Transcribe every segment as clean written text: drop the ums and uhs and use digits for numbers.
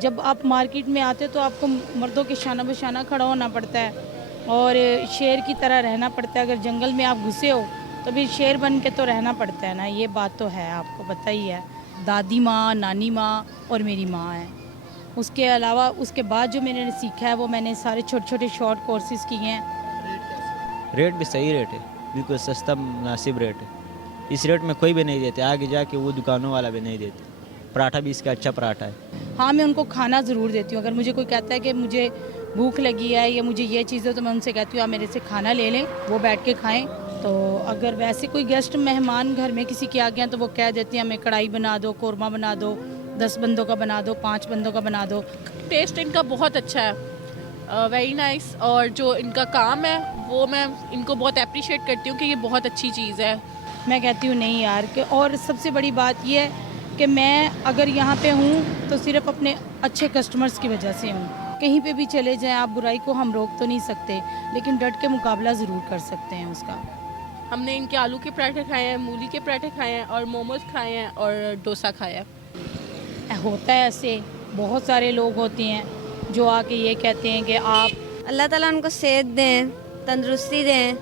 जब आप मार्केट में आते तो आपको मर्दों के शाना बशाना खड़ा होना पड़ता है और शेर की तरह रहना पड़ता है। अगर जंगल में आप घुसे हो तो भी शेर बन के तो रहना पड़ता है ना, ये बात तो है, आपको पता ही है। दादी माँ, नानी माँ और मेरी माँ है। उसके अलावा उसके बाद जो मैंने सीखा है वो मैंने सारे छोटे छोटे शॉर्ट कोर्सेज किए हैं। रेट भी सही रेट है, बिल्कुल सस्ता मुनासिब रेट है। इस रेट में कोई भी नहीं देते, आगे जाके वो दुकानों वाला भी नहीं देते। पराठा भी इसका अच्छा पराठा है। हाँ, मैं उनको खाना ज़रूर देती हूँ। अगर मुझे कोई कहता है कि मुझे भूख लगी है या मुझे ये चीज़ है तो मैं उनसे कहती हूँ आप मेरे से खाना ले लें, वो बैठ के खाएं। तो अगर वैसे कोई गेस्ट मेहमान घर में किसी के आ गए हैं तो वो कह देते हैं हमें कढ़ाई बना दो, कौरमा बना दो, 10 बंदों का बना दो, 5 बंदों का बना दो। टेस्ट इनका बहुत अच्छा है, वेरी नाइस। और जो इनका काम है वो मैं इनको बहुत अप्रिशिएट करती हूँ कि ये बहुत अच्छी चीज़ है। मैं कहती हूँ नहीं यार कि, और सबसे बड़ी बात ये है कि मैं अगर यहाँ पे हूँ तो सिर्फ अपने अच्छे कस्टमर्स की वजह से हूँ। कहीं पे भी चले जाएं आप, बुराई को हम रोक तो नहीं सकते लेकिन डट के मुकाबला ज़रूर कर सकते हैं उसका। हमने इनके आलू के पराठे खाए हैं, मूली के पराठे खाए हैं और मोमोज खाए हैं और डोसा खाया है। होता है ऐसे, बहुत सारे लोग होते हैं जो आके ये कहते हैं कि आप अल्लाह ताला उनको सेहत दें, तंदुरुस्ती दें।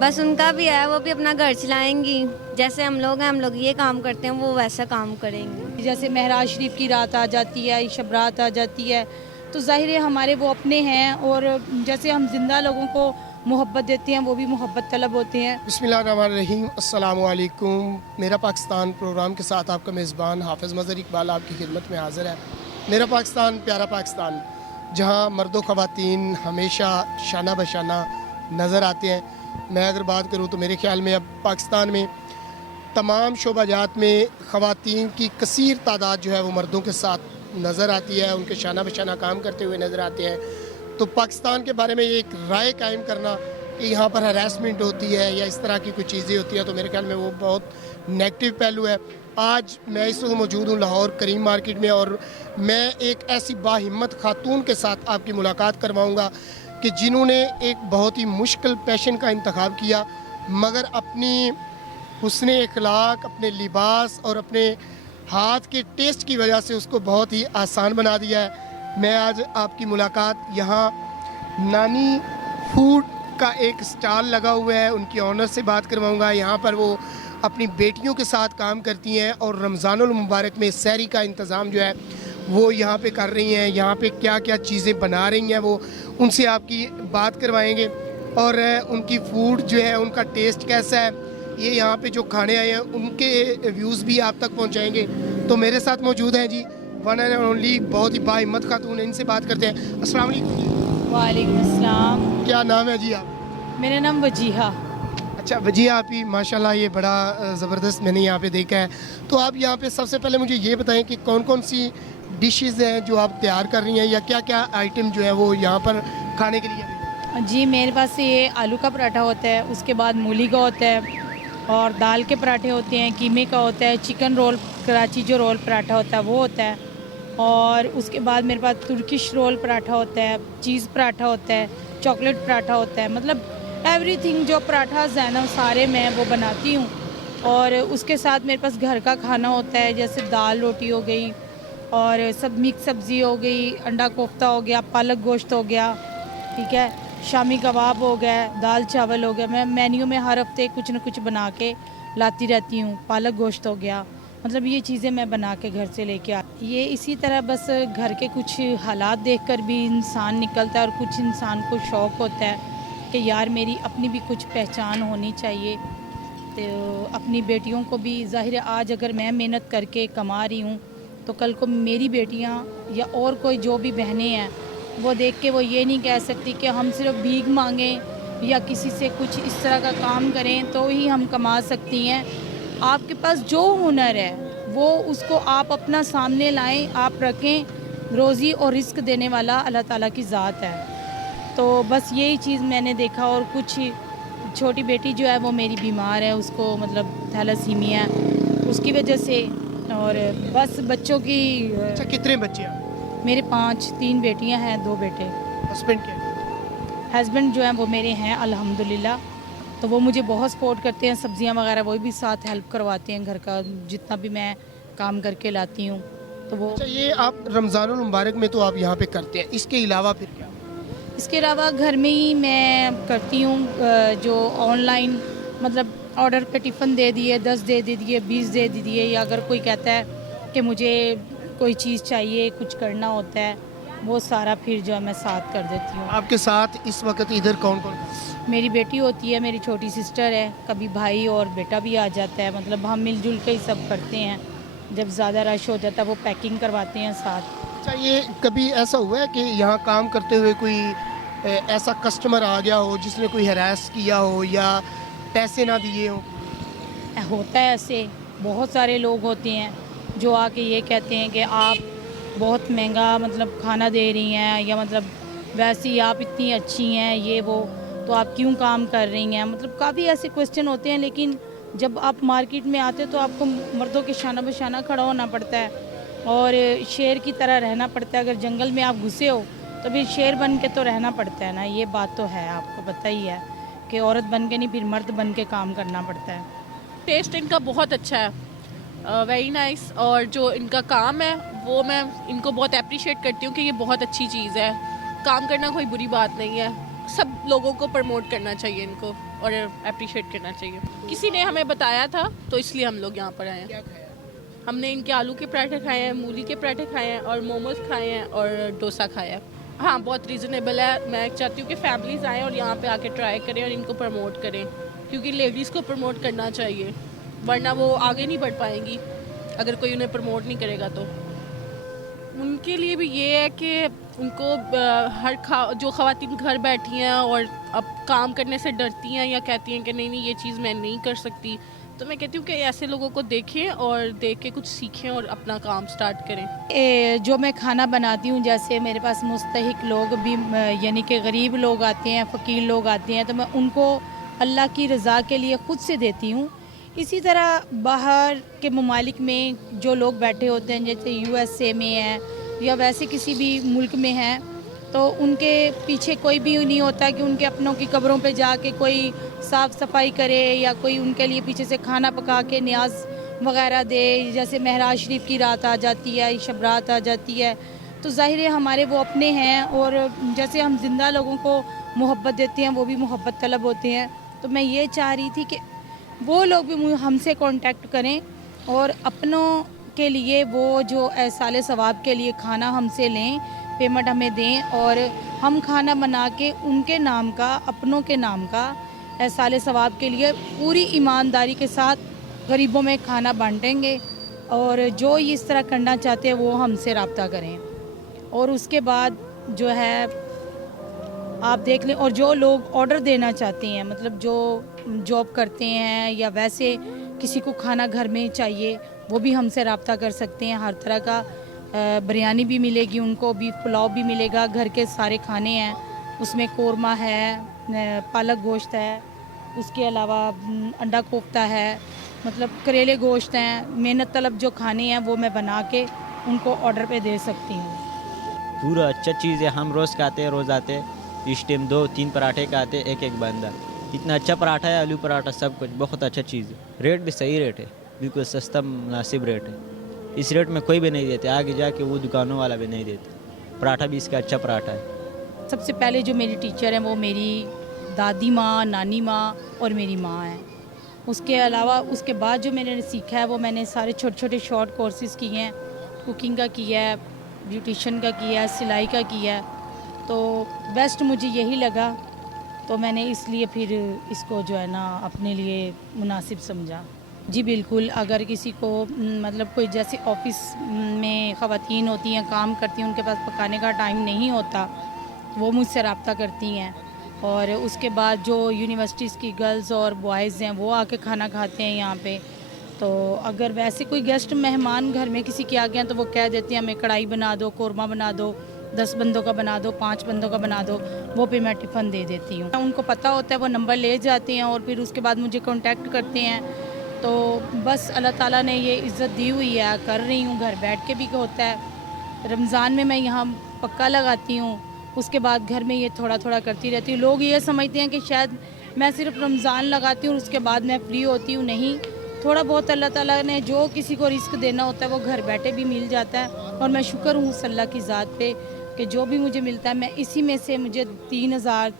बस उनका भी है, वो भी अपना घर चलाएंगी। जैसे हम लोग हैं, हम लोग ये काम करते हैं, वो वैसा काम करेंगे। जैसे महराज शरीफ की रात आ जाती है, शब रात आ जाती है, तो ज़ाहिर है हमारे वो अपने हैं और जैसे हम जिंदा लोगों को मोहब्बत देते हैं वो भी मोहब्बत तलब होते हैं। बिस्मिल्लाहिर्रहमानिर्रहीम, अस्सलामु अलैकुम। मेरा पाकिस्तान प्रोग्राम के साथ आपका मेज़बान हाफिज़ मज़हर इकबाल आपकी खिदमत में हाज़िर है। मेरा पाकिस्तान प्यारा पाकिस्तान, जहाँ मर्द व ख़वातीन हमेशा शाना बशाना नज़र आते हैं। मैं अगर बात करूँ तो मेरे ख़्याल में अब पाकिस्तान में तमाम शोबाजात में ख़वातीन की कसीर तादाद जो है वो मर्दों के साथ नज़र आती है, उनके शाना बशाना काम करते हुए नज़र आते हैं। तो पाकिस्तान के बारे में एक राय कायम करना कि यहाँ पर हरासमेंट होती है या इस तरह की कुछ चीज़ें होती हैं, तो मेरे ख्याल में वो बहुत नेगेटिव पहलू है। आज मैं इस वक्त मौजूद हूँ लाहौर करीम मार्केट में और मैं एक ऐसी बाहिम्मत खातून के साथ आपकी मुलाकात करवाऊँगा कि जिन्होंने एक बहुत ही मुश्किल पैशन का इंतखाब किया, मगर अपनी हुस्न अखलाक, अपने लिबास और अपने हाथ के टेस्ट की वजह से उसको बहुत ही आसान बना दिया है। मैं आज आपकी मुलाकात यहाँ नानी फूड का एक स्टॉल लगा हुआ है, उनकी ऑनर से बात करवाऊँगा। यहाँ पर वो अपनी बेटियों के साथ काम करती हैं और रमज़ानुल मुबारक में सहरी का इंतज़ाम जो है वो यहाँ पे कर रही हैं। यहाँ पे क्या क्या चीज़ें बना रही हैं वो उनसे आपकी बात करवाएंगे और उनकी फूड जो है उनका टेस्ट कैसा है, ये यहाँ पे जो खाने आए हैं उनके व्यूज़ भी आप तक पहुँचाएँगे। तो मेरे साथ मौजूद हैं जी वन एंड ओनली बहुत ही बाहिम्मत खातून, इनसे बात करते हैं। अस्सलाम वालेकुम। वालेकुम अस्सलाम। क्या नाम है जी आप? मेरा नाम वजीहा। अच्छा वजीहा, आप ही माशाल्लाह ये बड़ा ज़बरदस्त मैंने यहाँ पे देखा है। तो आप यहाँ पे सबसे पहले मुझे ये बताएं कि कौन कौन सी डिशेज़ हैं जो आप तैयार कर रही हैं या क्या क्या आइटम जो है वो यहाँ पर खाने के लिए? जी मेरे पास ये आलू का पराठा होता है, उसके बाद मूली का होता है और दाल के पराठे होते हैं, कीमे का होता है, चिकन रोल, कराची जो रोल पराठा होता है वो होता है, और उसके बाद मेरे पास तुर्किश रोल पराठा होता है, चीज़ पराठा होता है, चॉकलेट पराठा होता है। मतलब एवरीथिंग जो पराठाज है ना सारे मैं वो बनाती हूँ। और उसके साथ मेरे पास घर का खाना होता है, जैसे दाल रोटी हो गई और सब मिक्स सब्ज़ी हो गई, अंडा कोफ्ता हो गया, पालक गोश्त हो गया, ठीक है, शामी कबाब हो गया, दाल चावल हो गया। मैं मेन्यू में हर हफ्ते कुछ न कुछ बना के लाती रहती हूँ। पालक गोश्त हो गया, मतलब ये चीज़ें मैं बना के घर से लेके आ। ये इसी तरह बस घर के कुछ हालात देखकर भी इंसान निकलता है और कुछ इंसान को शौक़ होता है कि यार मेरी अपनी भी कुछ पहचान होनी चाहिए। तो अपनी बेटियों को भी ज़ाहिर है आज अगर मैं मेहनत करके कमा रही हूँ तो कल को मेरी बेटियाँ या और कोई जो भी बहनें हैं वो देख के वो ये नहीं कह सकती कि हम सिर्फ भीख मांगें या किसी से कुछ इस तरह का काम करें तो ही हम कमा सकती हैं। आपके पास जो हुनर है वो उसको आप अपना सामने लाएं, आप रखें। रोज़ी और रिस्क देने वाला अल्लाह ताला की ज़ात है। तो बस यही चीज़ मैंने देखा। और कुछ छोटी बेटी जो है वो मेरी बीमार है, उसको मतलब थैलासीमिया है, उसकी वजह से। और बस बच्चों की अच्छा कितने बच्चे हैं? मेरे 5, 3 बेटियां हैं, 2 बेटे। हस्बैंड के? हस्बैंड जो हैं वो मेरे हैं अल्हम्दुलिल्लाह, तो वो मुझे बहुत सपोर्ट करते हैं। सब्जियां वगैरह वो भी साथ हेल्प करवाते हैं, घर का जितना भी मैं काम करके लाती हूँ। तो वो अच्छा, ये आप रमज़ानुल मुबारक में तो आप यहाँ पे करते हैं, इसके अलावा फिर क्या? इसके अलावा घर में ही मैं करती हूँ जो ऑनलाइन मतलब ऑर्डर पे टिफ़िन दे दिए, 10 दे दिए, 20 दे दिए, या अगर कोई कहता है कि मुझे कोई चीज़ चाहिए, कुछ करना होता है, वो सारा फिर जो है मैं साथ कर देती हूँ। आपके साथ इस वक्त इधर कौन कौन? मेरी बेटी होती है, मेरी छोटी सिस्टर है, कभी भाई और बेटा भी आ जाता है, मतलब हम मिलजुल के ही सब करते हैं। जब ज़्यादा रश हो जाता है वो पैकिंग करवाते हैं साथ। अच्छा, ये कभी ऐसा हुआ है कि यहाँ काम करते हुए कोई ऐसा कस्टमर आ गया हो जिसने कोई हरास किया हो या पैसे ना दिए हो? होता है ऐसे, बहुत सारे लोग होते हैं जो आके ये कहते हैं कि आप बहुत महंगा मतलब खाना दे रही हैं, या मतलब वैसे ही आप इतनी अच्छी हैं, ये वो, तो आप क्यों काम कर रही हैं, मतलब काफ़ी ऐसे क्वेश्चन होते हैं। लेकिन जब आप मार्केट में आते हो तो आपको मर्दों के शाना बशाना खड़ा होना पड़ता है और शेर की तरह रहना पड़ता है। अगर जंगल में आप घुसे हो तो फिर शेर बन के तो रहना पड़ता है ना, ये बात तो है, आपको पता ही है कि औरत बन के नहीं, फिर मर्द बन के काम करना पड़ता है। टेस्ट इनका बहुत अच्छा है, वेरी नाइस। और जो इनका काम है वो मैं इनको बहुत अप्रिशिएट करती हूँ कि ये बहुत अच्छी चीज़ है। काम करना कोई बुरी बात नहीं है, सब लोगों को प्रमोट करना चाहिए इनको और अप्रिशिएट करना चाहिए। किसी ने हमें बताया था तो इसलिए हम लोग यहाँ पर आए हैं। क्या खाया? हमने इनके आलू के पराठे खाए हैं, मूली के पराठे खाए हैं और मोमोज खाए हैं और डोसा खाया है। हाँ, बहुत रीज़नेबल है। मैं चाहती हूँ कि फैमिलीज़ आएँ और यहाँ पे आके ट्राई करें और इनको प्रमोट करें, क्योंकि लेडीज़ को प्रमोट करना चाहिए, वरना वो आगे नहीं बढ़ पाएंगी अगर कोई उन्हें प्रमोट नहीं करेगा। तो उनके लिए भी ये है कि उनको जो ख़वातीन घर बैठी हैं और अब काम करने से डरती हैं या कहती हैं कि नहीं नहीं ये चीज़ मैं नहीं कर सकती, तो मैं कहती हूँ कि ऐसे लोगों को देखें और देख के कुछ सीखें और अपना काम स्टार्ट करें। जो मैं खाना बनाती हूँ, जैसे मेरे पास मुस्तहिक लोग भी यानी कि गरीब लोग आते हैं, फ़कीर लोग आते हैं, तो मैं उनको अल्लाह की रज़ा के लिए ख़ुद से देती हूँ। इसी तरह बाहर के ममालिक में जो लोग बैठे होते हैं, जैसे USA में है या वैसे किसी भी मुल्क में हैं, तो उनके पीछे कोई भी नहीं होता कि उनके अपनों की कब्रों पे जाके कोई साफ़ सफाई करे या कोई उनके लिए पीछे से खाना पका के न्याज वगैरह दे। जैसे महराज शरीफ की रात आ जाती है, शब रात आ जाती है, तो ज़ाहिर है हमारे वो अपने हैं, और जैसे हम ज़िंदा लोगों को मोहब्बत देते हैं वो भी मोहब्बत तलब होते हैं। तो मैं ये चाह रही थी कि वो लोग भी हमसे कांटेक्ट करें और अपनों के लिए वो जो एहसाल सवाब के लिए खाना हमसे लें, पेमेंट हमें दें, और हम खाना बना के उनके नाम का, अपनों के नाम का एहसाल सवाब के लिए पूरी ईमानदारी के साथ गरीबों में खाना बांटेंगे। और जो इस तरह करना चाहते हैं वो हमसे रब्ता करें, और उसके बाद जो है आप देख लें। और जो लोग ऑर्डर देना चाहते हैं, मतलब जो जॉब करते हैं या वैसे किसी को खाना घर में चाहिए, वो भी हमसे रब्ता कर सकते हैं। हर तरह का बिरयानी भी मिलेगी उनको, बीफ पुलाव भी मिलेगा, घर के सारे खाने हैं, उसमें कोरमा है, पालक गोश्त है, उसके अलावा अंडा कोफ्ता है, मतलब करेले गोश्त हैं। मेहनत तलब जो खाने हैं वो मैं बना के उनको ऑर्डर पे दे सकती हूँ। पूरा अच्छा चीज़ है। हम रोज़ खाते हैं, रोज़ आते हैं, इस टाइम 2-3 पराठे खाते हैं, एक बंदा। इतना अच्छा पराठा है, आलू पराठा, सब कुछ बहुत अच्छा चीज़ है। रेट भी सही रेट है, बिल्कुल सस्ता मुनासिब रेट है। इस रेट में कोई भी नहीं देते, आगे जाके वो दुकानों वाला भी नहीं देते। पराठा भी इसका अच्छा पराठा है। सबसे पहले जो मेरी टीचर हैं वो मेरी दादी माँ, नानी माँ और मेरी माँ हैं। उसके अलावा उसके बाद जो मैंने सीखा है वो मैंने सारे छोटे छोटे शॉर्ट कोर्सेज़ किए हैं। कुकिंग का किया है, ब्यूटिशन का किया है, सिलाई का किया है, तो बेस्ट मुझे यही लगा, तो मैंने इसलिए फिर इसको जो है ना अपने लिए मुनासिब समझा। जी बिल्कुल, अगर किसी को मतलब कोई जैसे ऑफिस में ख़वातीन होती हैं, काम करती हैं, उनके पास पकाने का टाइम नहीं होता, वो मुझसे रब्ता करती हैं। और उसके बाद जो यूनिवर्सिटीज़ की गर्ल्स और बॉयज़ हैं वो आके खाना खाते हैं यहाँ पे। तो अगर वैसे कोई गेस्ट मेहमान घर में किसी के आ गए हैं तो वो कह देते हैं हमें कढ़ाई बना दो, कोरमा बना दो, 10 बंदों का बना दो, 5 बंदों का बना दो, वो पे मैं टिफ़िन दे देती हूँ। उनको पता होता है, वो नंबर ले जाते हैं और फिर उसके बाद मुझे कांटेक्ट करते हैं। तो बस अल्लाह ताला ने ये इज़्ज़त दी हुई है, कर रही हूँ, घर बैठ के भी होता है। रमज़ान में मैं यहाँ पक्का लगाती हूँ, उसके बाद घर में ये थोड़ा थोड़ा करती रहती हूँ। लोग ये समझते हैं कि शायद मैं सिर्फ रमज़ान लगाती हूँ और उसके बाद मैं फ्री होती हूँ, नहीं, थोड़ा बहुत अल्लाह ताला ने जो किसी को रिस्क देना होता है वो घर बैठे भी मिल जाता है। और मैं शुक्र हूँ उस अल्लाह की ज़ात पे कि जो भी मुझे मिलता है मैं इसी में से मुझे 3000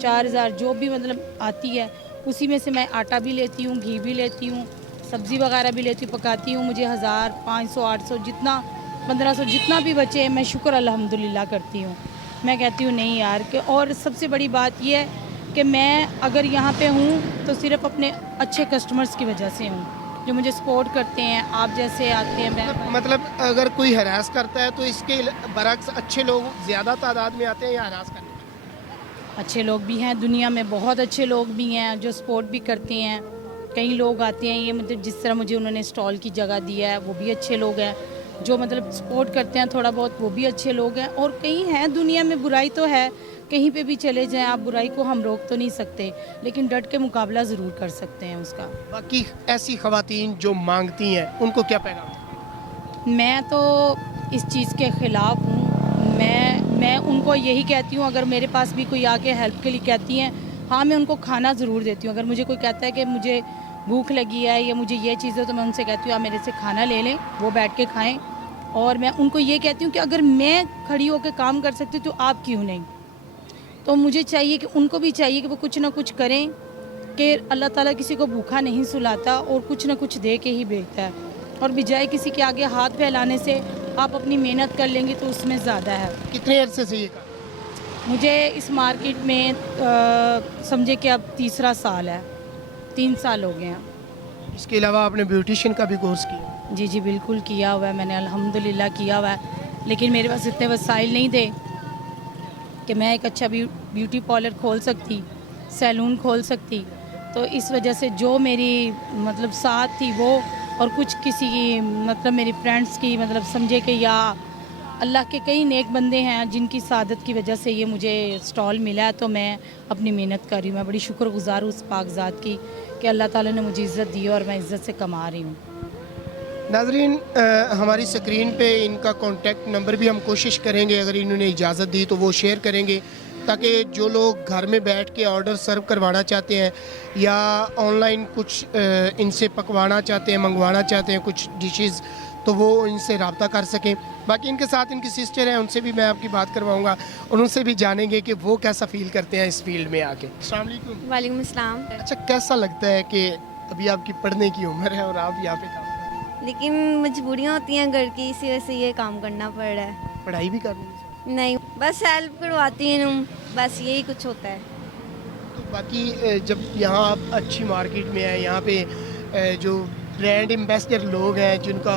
4000 जो भी मतलब आती है उसी में से मैं आटा भी लेती हूँ, घी भी लेती हूँ, सब्ज़ी वगैरह भी लेती हूँ, पकाती हूँ। मुझे 1000 500 800 जितना 1500 जितना भी बचे मैं शुक्र अल्हम्दुलिल्लाह करती हूँ। मैं कहती हूँ नहीं यार कि और सबसे बड़ी बात यह है कि मैं अगर यहाँ पे हूँ तो सिर्फ अपने अच्छे कस्टमर्स की वजह से हूँ जो मुझे सपोर्ट करते हैं। आप जैसे आते हैं मैं मतलब अगर कोई हरास करता है तो इसके बरक्स अच्छे लोग ज़्यादा तादाद में आते हैं या हरास करने? अच्छे लोग भी हैं दुनिया में, बहुत अच्छे लोग भी हैं जो सपोर्ट भी करते हैं। कई लोग आते हैं, ये मतलब जिस तरह मुझे उन्होंने स्टॉल की जगह दिया है वो भी अच्छे लोग हैं, जो मतलब सपोर्ट करते हैं थोड़ा बहुत वो भी अच्छे लोग हैं। और कई हैं दुनिया में, बुराई तो है, कहीं पे भी चले जाएं आप, बुराई को हम रोक तो नहीं सकते लेकिन डट के मुकाबला ज़रूर कर सकते हैं उसका। बाकी ऐसी ख़वातीन जो मांगती हैं उनको क्या पैगाम? मैं तो इस चीज़ के ख़िलाफ़ हूँ। मैं उनको यही कहती हूँ, अगर मेरे पास भी कोई आके हेल्प के लिए कहती हैं, हाँ मैं उनको खाना ज़रूर देती हूँ। अगर मुझे कोई कहता है कि मुझे भूख लगी है या मुझे ये चीज़ है तो मैं उनसे कहती हूँ आप मेरे से खाना ले लें, वो बैठ के खाएं। और मैं उनको ये कहती हूँ कि अगर मैं खड़ी होकर काम कर सकती हूँ तो आप क्यों नहीं। तो मुझे चाहिए कि उनको भी चाहिए कि वो कुछ ना कुछ करें, कि अल्लाह ताला किसी को भूखा नहीं सुलाता और कुछ ना कुछ दे के ही भेजता है। और बजाय किसी के आगे हाथ फैलाने से आप अपनी मेहनत कर लेंगे तो उसमें ज़्यादा है। कितने अरसे से ये काम? मुझे इस मार्केट में समझे कि अब तीसरा साल है, 3 साल हो गए हैं। इसके अलावा आपने ब्यूटिशियन का भी कोर्स किया? जी जी बिल्कुल किया हुआ है मैंने, अल्हम्दुलिल्लाह किया हुआ है। लेकिन मेरे पास इतने वसाइल नहीं थे कि मैं एक अच्छा ब्यूटी पार्लर खोल सकती, सैलून खोल सकती। तो इस वजह से जो मेरी मतलब साथ थी वो, और कुछ किसी की मतलब मेरी फ्रेंड्स की मतलब समझे कि या अल्लाह के कई नेक बंदे हैं जिनकी सादत की वजह से ये मुझे स्टॉल मिला है। तो मैं अपनी मेहनत कर रही हूँ। मैं बड़ी शुक्रगुजार हूँ उस पाक ज़ात की कि अल्लाह ताला ने मुझे इज़्ज़त दी है और मैं इज़्ज़त से कमा रही हूँ। नाजरीन, हमारी स्क्रीन पे इनका कॉन्टेक्ट नंबर भी हम कोशिश करेंगे, अगर इन्होंने इजाज़त दी तो वो शेयर करेंगे, ताकि जो लोग घर में बैठ के ऑर्डर सर्व करवाना चाहते हैं या ऑनलाइन कुछ इनसे पकवाना चाहते हैं, मंगवाना चाहते हैं कुछ डिशेस, तो वो इनसे रब्ता कर सकें। बाकी इनके साथ इनकी सिस्टर हैं, उनसे भी मैं आपकी बात करवाऊँगा और उनसे भी जानेंगे कि वो कैसा फ़ील करते हैं इस फील्ड में आके। अस्सलाम वालेकुम। वालेकुम अस्सलाम। अच्छा, कैसा लगता है कि अभी आपकी पढ़ने की उम्र है और आप यहाँ पे काम कर रहे हैं? लेकिन मजबूरियाँ होती हैं घर की, इसी वजह से ये काम करना पड़ रहा है। पढ़ाई भी कर रही हैं? नहीं, बस हेल्प करवाती हैं हम, बस यही कुछ होता है। तो बाकी जब यहाँ आप अच्छी मार्केट में है, यहाँ पे जो ब्रांड एम्बेसडर लोग हैं जिनका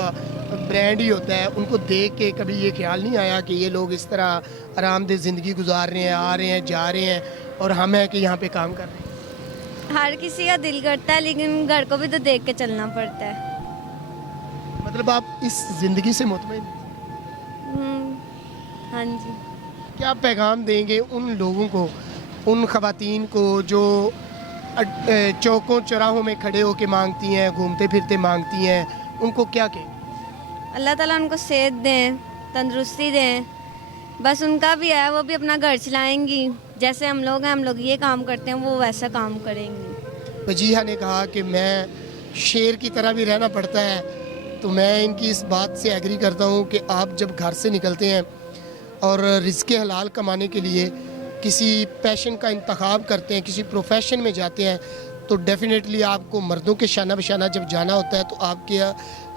ब्रांड ही होता है, उनको देख के कभी ये ख्याल नहीं आया कि ये लोग इस तरह आरामदेह ज़िंदगी गुजार रहे हैं, आ रहे हैं, जा रहे हैं और हम हैं कि यहाँ पे काम कर रहे हैं? हर किसी का दिल करता है लेकिन घर को भी तो देख के चलना पड़ता है। मतलब आप इस ज़िंदगी से मुतमईन? हाँ जी। क्या पैगाम देंगे उन लोगों को, उन ख़वातीन को जो चौकों चौराहों में खड़े होकर मांगती हैं, घूमते फिरते मांगती हैं, उनको क्या कहें? अल्लाह ताला उनको सेहत दें, तंदुरुस्ती दें। बस उनका भी है, वो भी अपना घर चलाएंगी। जैसे हम लोग हैं, हम लोग ये काम करते हैं, वो वैसा काम करेंगी। वजीहा ने कहा कि मैं शेर की तरह भी रहना पड़ता है, तो मैं इनकी इस बात से एग्री करता हूँ कि आप जब घर से निकलते हैं और रिज़्क़ हलाल कमाने के लिए किसी पैशन का इंतखाब करते हैं, किसी प्रोफेशन में जाते हैं, तो डेफ़िनेटली आपको मर्दों के शाना बशाना जब जाना होता है तो आपके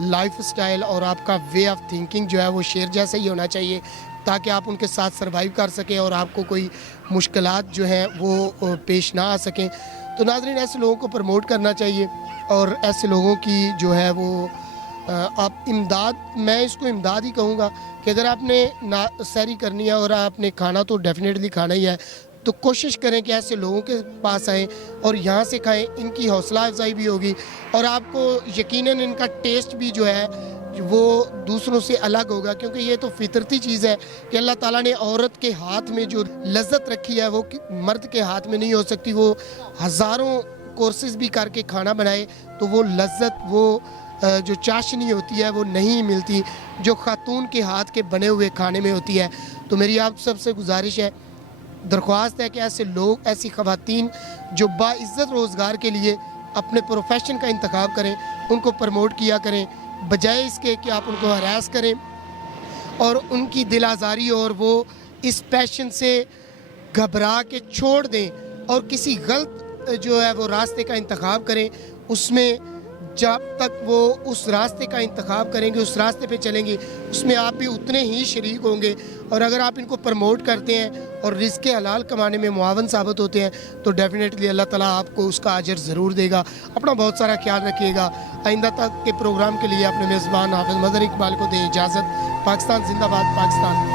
लाइफ स्टाइल और आपका वे ऑफ थिंकिंग जो है वो शेर जैसा ही होना चाहिए, ताकि आप उनके साथ सर्वाइव कर सकें और आपको कोई मुश्किलात जो हैं वो पेश ना आ सकें। तो नाज़रीन, ऐसे लोगों को प्रमोट करना चाहिए और ऐसे लोगों की जो है वो आप इमदाद, मैं इसको इमदाद ही कहूँगा कि अगर आपने ना सैरी करनी है और आपने खाना तो डेफिनेटली खाना ही है, तो कोशिश करें कि ऐसे लोगों के पास आएँ और यहाँ से खाएं। इनकी हौसला अफजाई भी होगी और आपको यकीनन इनका टेस्ट भी जो है वो दूसरों से अलग होगा, क्योंकि ये तो फितरती चीज़ है कि अल्लाह ताला ने औरत के हाथ में जो लज्जत रखी है वो मर्द के हाथ में नहीं हो सकती। वो हज़ारों कोर्सेज़ भी करके खाना बनाए तो वो लज्जत, वो जो चाशनी होती है वो नहीं मिलती जो खातून के हाथ के बने हुए खाने में होती है। तो मेरी आप सबसे गुजारिश है, दरख्वास्त है कि ऐसे लोग, ऐसी ख़वातीन जो बाइज़्ज़त रोज़गार के लिए अपने प्रोफेशन का इंतखाब करें, उनको प्रमोट किया करें, बजाय इसके कि आप उनको हरास करें और उनकी दिल आज़ारी और वो इस पैशन से घबरा के छोड़ दें और किसी गलत जो है वो रास्ते का इंतखाब करें। उसमें जब तक वो उस रास्ते का इंतखाब करेंगे, उस रास्ते पे चलेंगे, उसमें आप भी उतने ही शरीक होंगे। और अगर आप इनको प्रमोट करते हैं और रिज़्क़ हलाल कमाने में मुआवन साबित होते हैं तो डेफ़िनेटली अल्लाह ताला आपको उसका अजर ज़रूर देगा। अपना बहुत सारा ख्याल रखिएगा। आइंदा तक के प्रोग्राम के लिए अपने मेज़बान हाफ़िज़ मज़हर इकबाल को दें इजाज़त। पाकिस्तान जिंदाबाद, पाकिस्तान।